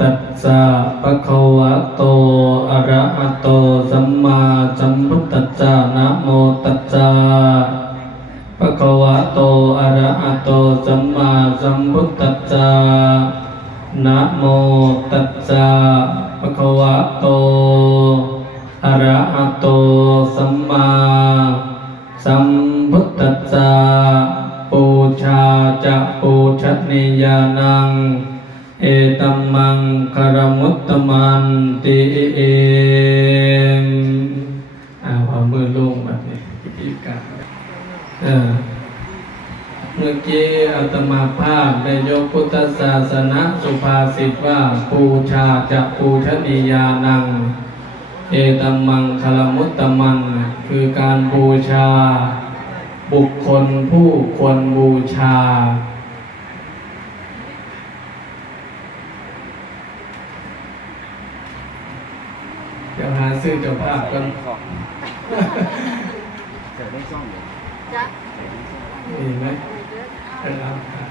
ตัสสะภะคะวะโต อะระหะโต สัมมาสัมพุทธัสสะนะโมตัสสะภะคะวะโต อะระหะโต สัมมาสัมพุทธัสสะนะโมตัสสะภะคะวะโต อะระหะโต สัมมาสัมพุทธัสสะปูชาจะปูชนียานัง เอตัมมังคารมุตตมันติเองอ่าพอมือลงแบบนี้อีกาเออเมื่อกี้อาตมาภาพได้ยกพุทธศาสนาสุภาษิตว่าปูชาจะปูชนียานัง เอตัมมังคารมุตตมัน คือการบูชา บุคคลผู้ควรบูชา เดี๋ยวหา ซื้อเจ้าภาพกันจะได้ซ่องเลยจะมีไหมเป็นรับครับ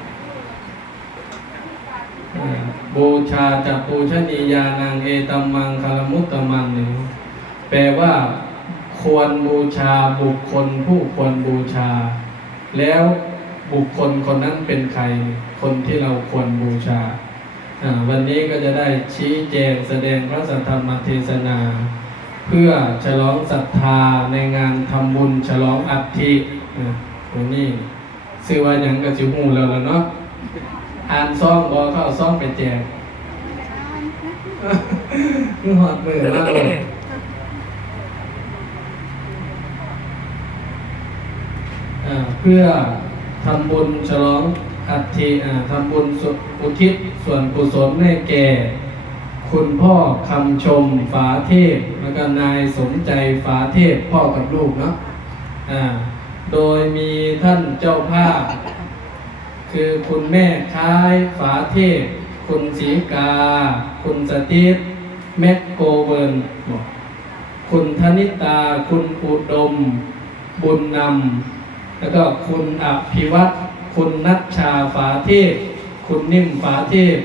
บูชาจากปูชนียานังเอตัมมังคารมุตตมันนี่แปลว่า ควรบูชาบุคคลผู้ควรบูชา แล้วบุคคลคนนั้นเป็นใคร คนที่เราควรบูชาอ่าวันนี้ก็จะได้ชี้แจงแสดงพระสัทธรรมเทศนา เพื่อฉลองศรัทธาในงานทำบุญฉลองอัฐินะวันนี้ซื้อว่าหยังกับจิหูแล้วล่ะเนาะอ่านซ่องบอเข้าซ่องไปแจกคือหอดมือมากเลยเพื่อทำบุญฉลองอัฐิอ่าทำบุญสุอุทิศส่วนกุศลให้แก่ คุณพ่อคำชมฝาเทพแล้วก็นายสมใจฝาเทพพ่อกับลูกเนาะอ่าโดยมีท่านเจ้าภาพ คือคุณแม่ค้ายฝาเทพ คุณศรีกา คุณสตีฟแม็กโกเวิร์นคุณธนิตา คุณอุดม บุญนำ แล้วก็คุณอภิวัตคุณนัชชาฝาเทพ คุณนิ่มฝาเทพ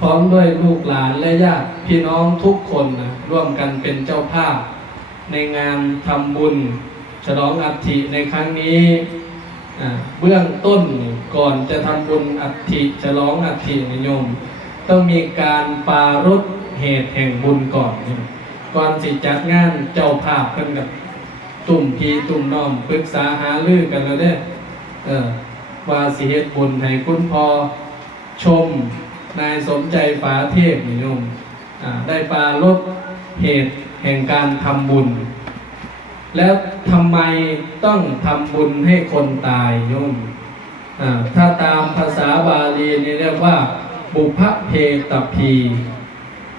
พร้อมด้วยลูกหลานและญาติพี่น้องทุกคนนะร่วมกันเป็นเจ้าภาพ ในงานทำบุญ ฉลองอัฐิในครั้งนี้เบื้องต้นก่อนจะทำบุญอัฐิฉลองอัฐินิยม ต้องมีการปรารถเหตุแห่งบุญก่อนก่อนสิจัดงานเจ้าภาพเพิ่นกับตุ่มพีตุ่มน้อมปรึกษาหารือกันแล้วเด้อเออว่าสิเฮ็ดบุญให้คุณพอชม นายสมใจฝาเทพนิยมได้ปารถเหตุแห่งการทำบุญ แล้วทำไมต้องทำบุญให้คนตายโยมถ้าตามภาษาบาลีนี่เรียกว่า บุพเพตพี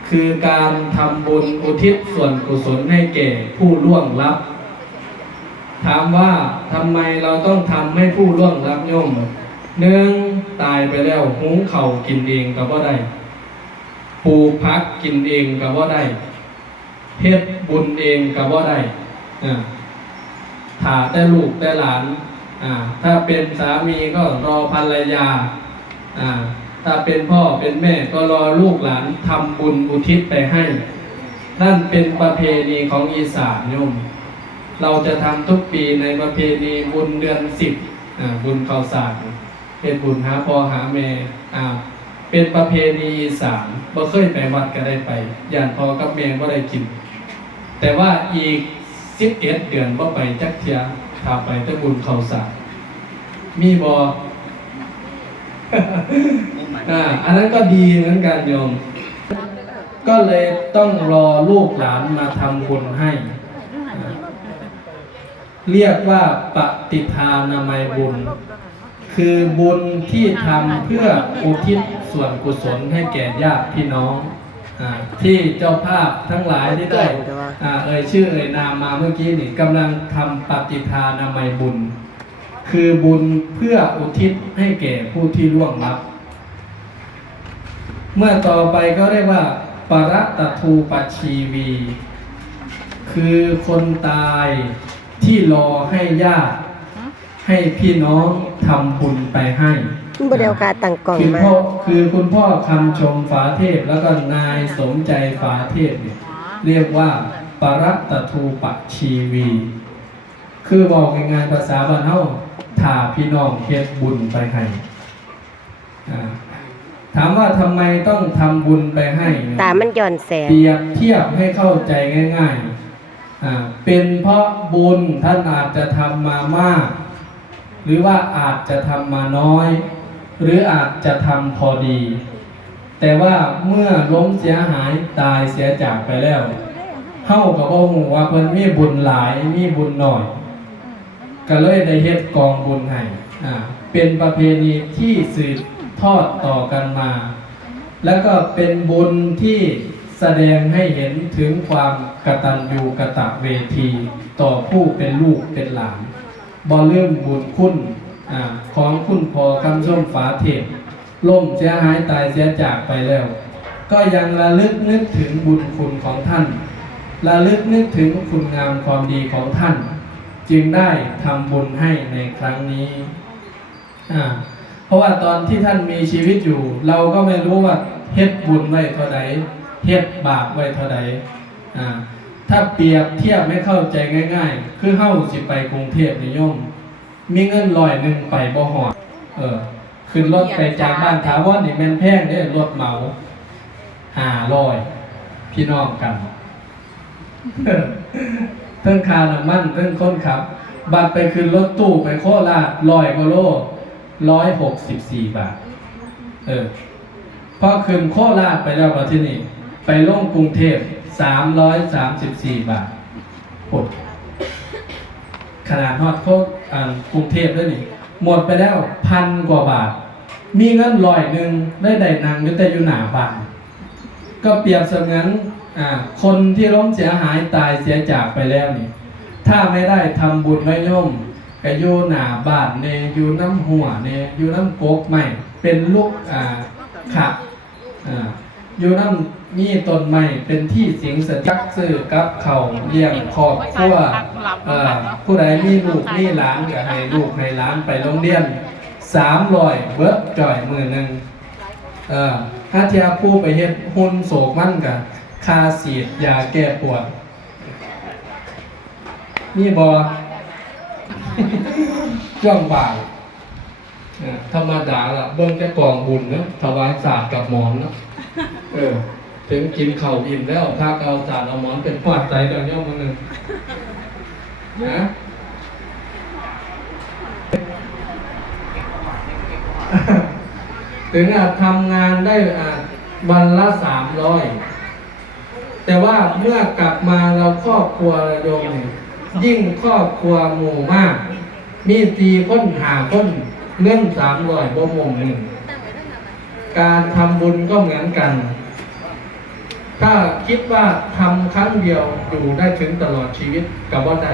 คือการทำบุญอุทิศส่วนกุศลให้แก่ผู้ล่วงลับ ถามว่าทำไมเราต้องทำให้ผู้ล่วงลับโยมหนึ่ง ตายไปแล้วหุงเข่ากินเองก็บ่ได้ปลูกพักกินเองก็บ่ได้เพชรบุญเองก็บ่ได้อ่าถาได้ลูกได้หลานถ้าเป็นสามีก็รอภรรยา ถ้าเป็นพ่อเป็นแม่ก็รอลูกหลานทำบุญอุทิศไปให้ นั่นเป็นประเพณีของอีสานโยม เราจะทำทุกปีในประเพณีบุญเดือนสิบบุญข้าวสาร เป็นบุญหาพ่อหาแม่อ่าเป็นประเพณีอีสานบ่เคยไปวัดก็ได้ไปย่านพ่อกับแม่บ่ได้กิน แต่ว่าอีกสิบเอ็ดเดือนบ่ไปจักเทียถ้าไปแต่บุญเขาสารมีบออันนั้นก็ดีเหมือนกันโยม ก็เลยต้องรอลูกหลานมาทำบุญให้ เรียกว่าปฏิทานามัยบุญ คือบุญที่ทำเพื่ออุทิศส่วนกุศลให้แก่ญาติพี่น้องอาที่เจ้าภาพทั้งหลายที่ได้อ่าเอ่ยชื่อเอ่ยนามมาเมื่อกี้นี่กำลังทำปฏิทานามัยบุญ คือบุญเพื่ออุทิศให้แก่ผู้ที่ล่วงลับ เมื่อต่อไปก็เรียกว่าปรตทูปชีวี คือคนตายที่รอให้ญาติ ให้พี่น้องทำบุญไปให้อบ่ได้เอากาตั้งกล่องคือมาพ่อคือคุณพ่อคำชมฝาเทพแล้วก็นายสมใจฝาเทพเนี่ยเรียกว่าปรัตตทูปชีวี คือบอกง่ายๆภาษาบ้านเฮาถ่าพี่น้องเฮ็ดบุญไปให้อ่าถามว่าทำไมต้องทำบุญไปให้เนี่ยตามันย้อนแสงเปรียบเทียบให้เข้าใจง่ายๆอ่าเป็นเพราะบุญท่านอาจจะทำมามาก หรือว่าอาจจะทำมาน้อย หรืออาจจะทำพอดี แต่ว่าเมื่อล้มเสียหายตายเสียจากไปแล้วเฮากับว่าหูว่าเพิ่นมีบุญหลายมีบุญหน่อย ก็เลยได้เฮ็ดกองบุญให้อ่าเป็นประเพณีที่สืบทอดต่อกันมา แล้วก็เป็นบุญที่แสดงให้เห็นถึงความกตัญญูกตะเวที ต่อผู้เป็นลูกเป็นหลาน บ่เริ่มบุญคุณอของคุณพอคำส้มฝาเทพล่มเสียหายตายเสียจากไปแล้ว ก็ยังระลึกนึกถึงบุญคุณของท่านระลึกนึกถึงคุณงามความดีของท่าน จึงได้ทำบุญให้ในครั้งนี้อ่าเพราะว่าตอนที่ท่านมีชีวิตอยู่ เราก็ไม่รู้ว่าเฮ็ดบุญไว้เท่าใดเฮ็ดบาปไว้เท่าใดอ่า ถ้าเปรียบเทียบไม่เข้าใจง่าย ๆ คือเฮาสิไปกรุงเทพนิยม มีเงินลอยหนึ่งไปบ่หอด เออ ขึ้นรถไปจากบ้านถาวรนี่แม่นแพงเด้รถเหมาหาร้อย พี่น้องกันเพิ่งคาน้ำมันเพิ่งค้นขับ บัตรไปขึ้นรถตู้ไปโคราชร้อยกว่าโลร้อยหกสิบสี่บาท เออพอขึ้นโคราชไปแล้วที่นี่ไปลงกรุงเทพ สามร้อยสามสิบสี่บาทหดขนาดฮอดโคกอ่ากรุงเทพด้วยนี่หมดไปแล้วพันกว่าบาท มีเงินลอยหนึ่งได้ได้นางยุติอยู่หนาบานก็เปรียบเสมือนอคนที่ล้มเสียหายตายเสียจากไปแล้วนี่ ถ้าไม่ได้ทำบุญไว้ย่อมก็อยู่หนาบาทเนอยู่น้ำหัวเนอยู่น้ำกกใหม่เป็นลูกอ่าขับอ่า อยู่น้ำนี่ต้นใหม่เป็นที่สิงสถิตซื้อกับเขาเลี้ยงครอบครัวผู้ใดมีลูกมีหลานก็ให้ลูกให้หลานไปโรงเรียนสามร้อยเบิร์จ่อยมือหนึ่งเออถ้าเทียผู้ไปเฮ็ดหุ่นโศกมั่นกับคาสีดยาแก้ปวดนี่บอจ้องบ่ายธรรมดาละเบิ่งแค่กองบุญเนาะถวายศาสตร์กับหมอนเนาะ เออ ถึงกินข้าวอิ่มแล้วพักเอาศาสตร์เอาหมอนเป็นพอดใจตอนย่อมมันหนึ่งนะถึงอาจทำงานได้อ่าวันละสามร้อยแต่ว่าเมื่อกลับมาเราครอบครัวระยมเนี่ยยิ่งครอบครัวหมู่มาก มีตีค้นหาค้นเงื่อนสามร้อยบ่มงหนึ่ง การทำบุญก็เหมือนกัน ถ้าคิดว่าทำครั้งเดียวอยู่ได้ถึงตลอดชีวิตกับว่าได้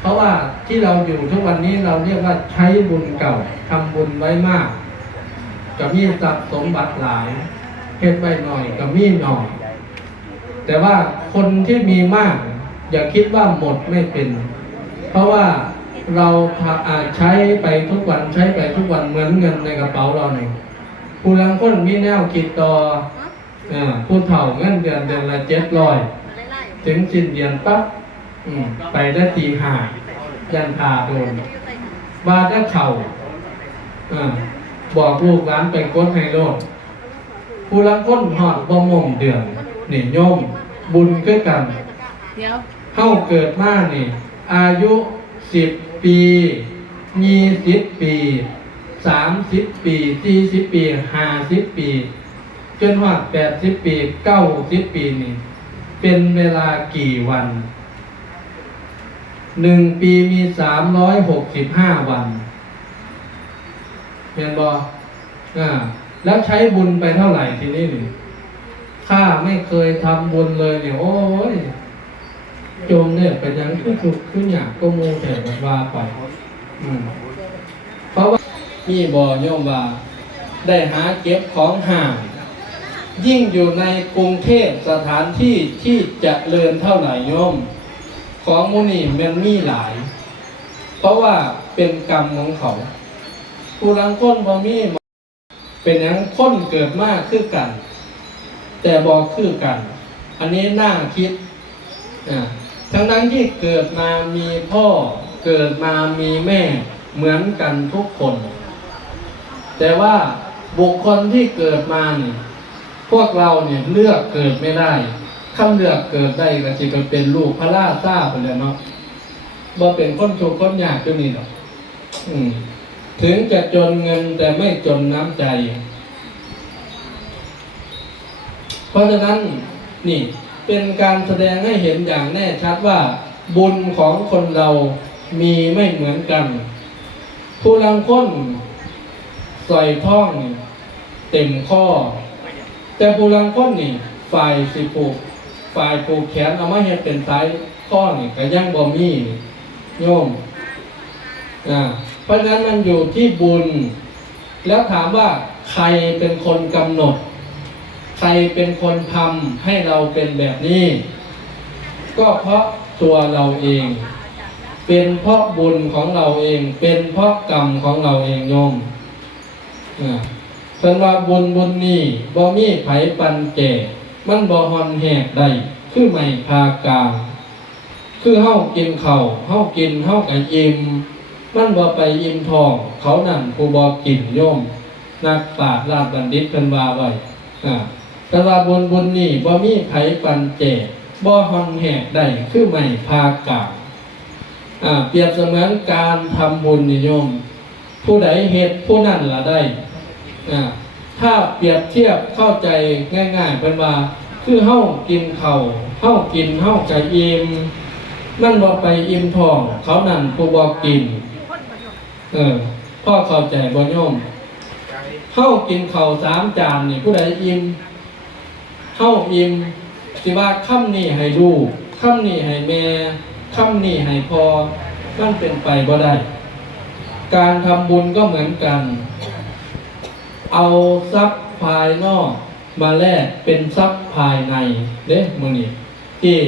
เพราะว่าที่เราอยู่ทุกวันนี้เราเรียกว่าใช้บุญเก่าทำบุญไว้มากก็มีทรัพย์สมบัติหลายเฮ็ดไว้หน่อยก็มีหน่อย แต่ว่าคนที่มีมาก อย่าคิดว่าหมดไม่เป็น เพราะว่าเราอ่าใช้ไปทุกวันใช้ไปทุกวันเหมือนเงินในกระเป๋าเราเนี่ย ผู้ลังคนมีแนวคิดต่ออ่าผู้เฒ่าเงินเดือนเดือนละเจ็ดร้อยถึงสิ้นเดือนปั๊บอืมไปได้ตีห้ายันพาโดนบาได้เข่าอ่าบอกลูกหลานไปกดให้โลดผู้ลังค้นหอดบ่มงเดือนนี่โยมบุญคือกันเดี๋ยวเฮาเกิดมานี่ อายุสิบปียี่สิบปี สามสิบปีสี่สิบปีห้าสิบปี จนหอดแปดสิบปีเก้าสิบปีนี่ เป็นเวลากี่วันหนึ่งปีมีสามร้อยหกสิบห้าวันเห็นบออ่าแล้วใช้บุญไปเท่าไหร่ทีนี้นี่ข้าไม่เคยทำบุญเลยเนี่ยโอ้ยโจมเนี่ยไปยังขึ้นสุขขึ้นอยากก็โมแต่แบว่าไป อืม มีบอโยมว่า ได้หาเก็บของห่าง ยิ่งอยู่ในกรุงเทพสถานที่ที่จะเริญเท่าไหร่โยม ของมูนี่มันมีหลาย เพราะว่าเป็นกรรมของเขาผู้ลังคนบ่มีเป็นอย่างค้นเกิดมากคือกัน แต่บอกคือกัน อันนี้น่าคิดอ่าทั้งนั้นที่เกิดมามีพ่อเกิดมามีแม่เหมือนกันทุกคน แต่ว่าบุคคลที่เกิดมาเนี่ยพวกเราเนี่ยเลือกเกิดไม่ได้คำเลือกเกิดได้ก็จะก็เป็นลูกพระราชาไปเลยเนาะบ่เป็นคนทุกข์คนยากก็นี่หรอกอืม ถึงจะจนเงินแต่ไม่จนน้ำใจ เพราะฉะนั้นนี่เป็นการแสดงให้เห็นอย่างแน่ชัดว่า บุญของคนเรามีไม่เหมือนกัน ผู้ลังคน ใส่ท่องนี่เต็มข้อ แต่ผู้ลังคนนี่ฝ่ายสิผูกฝ่ายผูกแขนเอามาเห็นเป็นสายข้อนี่ก็ยังบ่มีนี่โยมอ่าเพราะฉะนั้นมันอยู่ที่บุญ แล้วถามว่าใครเป็นคนกำหนด ใครเป็นคนทำให้เราเป็นแบบนี้ ก็เพราะตัวเราเอง เป็นเพราะบุญของเราเอง เป็นเพราะกรรมของเราเองโยม เพิ่นว่าบุญบุญนี้บ่มีไผปันแก่ มันบ่ฮอนแหกได้คือไม่พากลาง คือเฮากินเข้าเฮากินเฮาก็อิ่มมันบ่ไปอิ่มทอง เขานั่นผู้บ่กินโยมนักปราชญ์ราชบัณฑิตเพิ่นว่าไว้อ่าแต่ว่าบุญบุญนี่บ่มีไผปันแจกบ่ฮอนแหกได้คือไม่พากลางอ่าเปรียบเสมือนการทำบุญนี่โยม ผู้ใดเฮ็ดผู้นั้นละได้ ถ้าเปรียบเทียบเข้าใจง่ายๆเป็นว่า คือเฮากินเข้าเฮากินเฮาก็อิ่มมันบ่ไปอิ่มท้อง เขานั่นผู้บ่กิน เออพ่อเข้าใจบ่โยมเข้ากินเข้าสามจานนี่ผู้ใดอิ่มเข้าอิ่มสิว่าค่ำนี่ให้ลูกค่ำนี่ให้แม่ค่ำนี่ให้พอมันเป็นไปบ่ได้ การทำบุญก็เหมือนกัน เอาทรัพย์ภายนอกมาแลกเป็นทรัพย์ภายในเด้มึงนี่ที่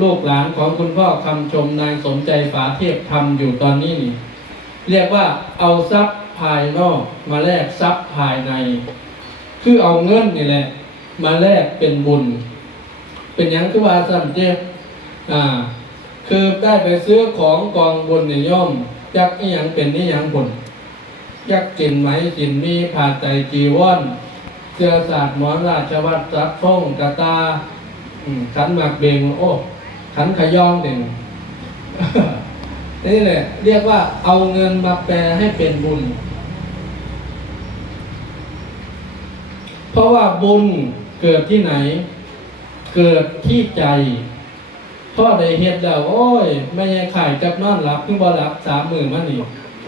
ลูกหลานของคุณพ่อคำชมนายสมใจฝาเทพทำอยู่ตอนนี้นี่ เรียกว่าเอาทรัพย์ภายนอกมาแลกทรัพย์ภายใน คือเอาเงินนี่แหละ มาแลกเป็นบุญ เป็นอย่างที่ว่าสันเจอ่า คือได้ไปซื้อของกองบุญเนี่ยย่อมจักอีหยังเป็นนี่ยังบุญ ยักกินไหมกินมีผ่าใจจีวรเสื้อสาดหมอนราชวัตรสักท่งกระตาขันหมากเบงโอ้ขันขยองเด่นนี่แหละเรียกว่าเอาเงินมาแปลให้เป็นบุญ เพราะว่าบุญเกิดที่ไหน เกิดที่ใจพ่อได้เฮ็ดแล้ว โอ้ย ไม่ใช่ขายกับนอนหลับเพิ่งบ่หลับสามหมื่นมานี่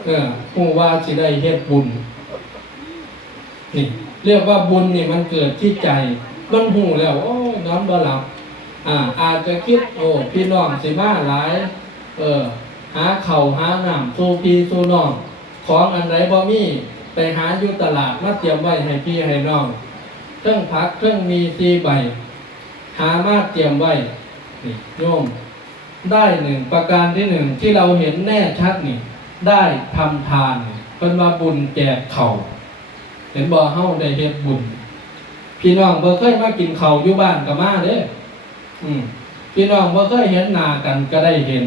ออหูว่าสิได้เฮ็ดบุญนี่เรียกว่าบุญนี่มันเกิดที่ใจมันหูแล้ว โอ้นอนบ่หลับ อ่า อาจจะคิดโอ้พี่น้องสิมาหลาย เออ หาเข่าหาหน้ำสู้พี่สู้น้องของอันไหนบ่มีไปหาอยู่ตลาดมาเตรียมไว้ให้พี่ให้น้องเครื่องพักเครื่องมีซีใบ หามาเตรียมไว้นี่โยม ได้หนึ่งประการที่หนึ่งที่เราเห็นแน่ชัดนี่ ได้ทำทานเป็นว่าบุญแจกเขา เห็นบ่เฮาได้เฮ็ดบุญ พี่น้องบ่เคยมากินเขาอยู่บ้านก็มาเด้อืมพี่น้องบ่เคยเห็นหน้ากันก็ได้เห็น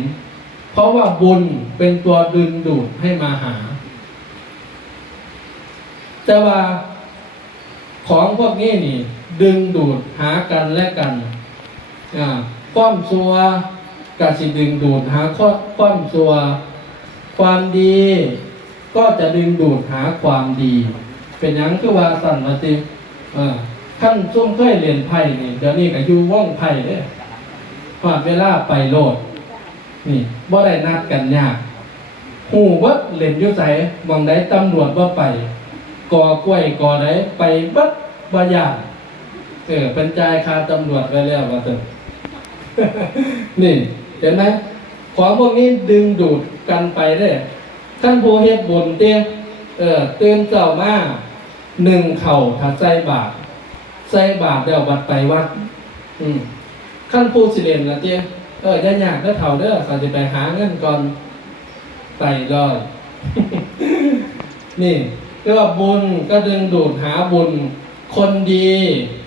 เพราะว่าบุญเป็นตัวดึงดูดให้มาหา แต่ว่าของพวกนี้นี่ ดึงดูดหากันและกันอ่าความซัวกสิดึงดูดหาความซัว ความดีก็จะดึงดูดหาความดี เป็นหยังคือว่าสั่นมาติขั้นซุ่มเคยเรียนไพ่นี่เดี๋ยวนี้ก็อยู่ว่องไพ่เด้อผ่านเวลาไปโลด นี่บ่ได้นัดกันยากหูเบิดเล่นยู่ไสหวังใดตำรวจบ่าไปกอกล้วยกอใดไปบิดบ่ยากเออเป็นจ่ายค่าตำรวจไว้แล้วว่าเถอะนี่ เห็นไหม ของพวกนี้ดึงดูดกันไปได้อท่านผู้เฮ็ดบุญเตี้ยเออตื่นเจ้ามาหนึ่งเข่าถ้าใส่บาทใส่บาทเดี๋ยวบัดไปวัด อืมขั้นผู้สิเรียนละเตี้ยเออยาอยากเด้อเถ่าเด้อเขาจะไปหาเงินก่อนไปรอยนี่เรียกว่าบุญก็ดึงดูดหาบุญ คนดี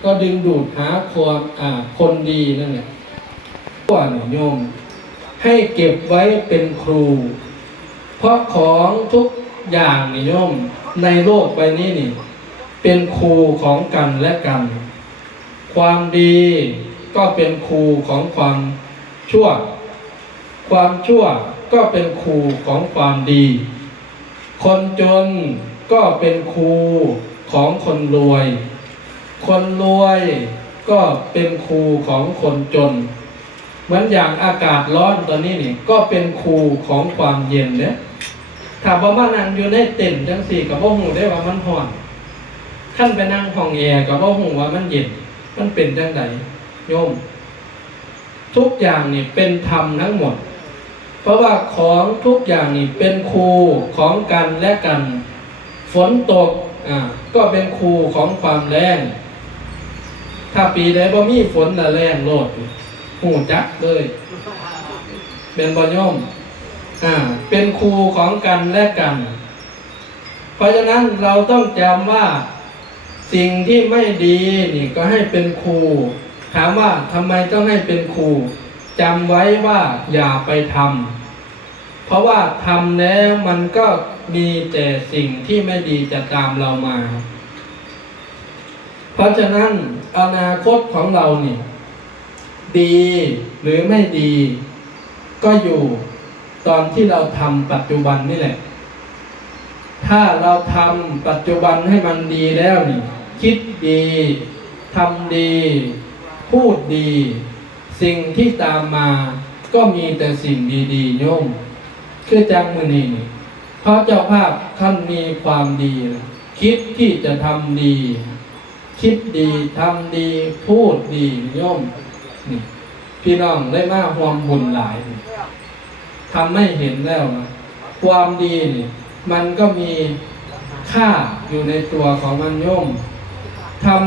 ก็ดึงดูดหาความอ่าคนดีนั่นแหละว่าเนี่ยโยม ให้เก็บไว้เป็นครู เพราะของทุกอย่างนี่โยมในโลกใบนี้นี่ เป็นครูของกันและกัน ความดีก็เป็นครูของความชั่ว ความชั่วก็เป็นครูของความดี คนจนก็เป็นครูของคนรวย คนรวยก็เป็นครูของคนจน เหมือนอย่างอากาศร้อนตอนนี้นี่ ก็เป็นครูของความเย็นเนี่ยถ้าบ่มานั่งอยู่ในเต็นท์จังสี่กับบ่หูได้ว่ามันร้อนขั้นไปนั่งห้องแอร์กับบ่หูว่ามันเย็น มันเป็นจังไดโยม ทุกอย่างนี่เป็นธรรมทั้งหมด เพราะว่าของทุกอย่างนี่เป็นครูของกันและกัน ฝนตกอ่าก็เป็นครูของความแรงถ้าปีใดบ่มีฝนละแรงโลด หูจักเลย เป็นบอย่อมอ่า เป็นครูของกันและกัน เพราะฉะนั้นเราต้องจำว่าสิ่งที่ไม่ดีนี่ก็ให้เป็นครูถามว่าทำไมต้องให้เป็นครูจำไว้ว่าอย่าไปทำเพราะว่าทำแล้วมันก็มีแต่สิ่งที่ไม่ดีจะตามเรามา เพราะฉะนั้นอนาคตของเรานี่ ดีหรือไม่ดี ก็อยู่ตอนที่เราทำปัจจุบันนี่แหละ ถ้าเราทำปัจจุบันให้มันดีแล้วนี่คิดดีทำดี พูดดี สิ่งที่ตามมาก็มีแต่สิ่งดีๆโยมคือจังมือนี่เพราะเจ้าภาพท่านมีความดีนะคิดที่จะทำดี คิดดีทำดี พูดดีโยม พี่น้องได้มาความบุญหลายทำให้เห็นแล้วนะความดีนี่มันก็มีค่าอยู่ในตัวของมันโยมทำ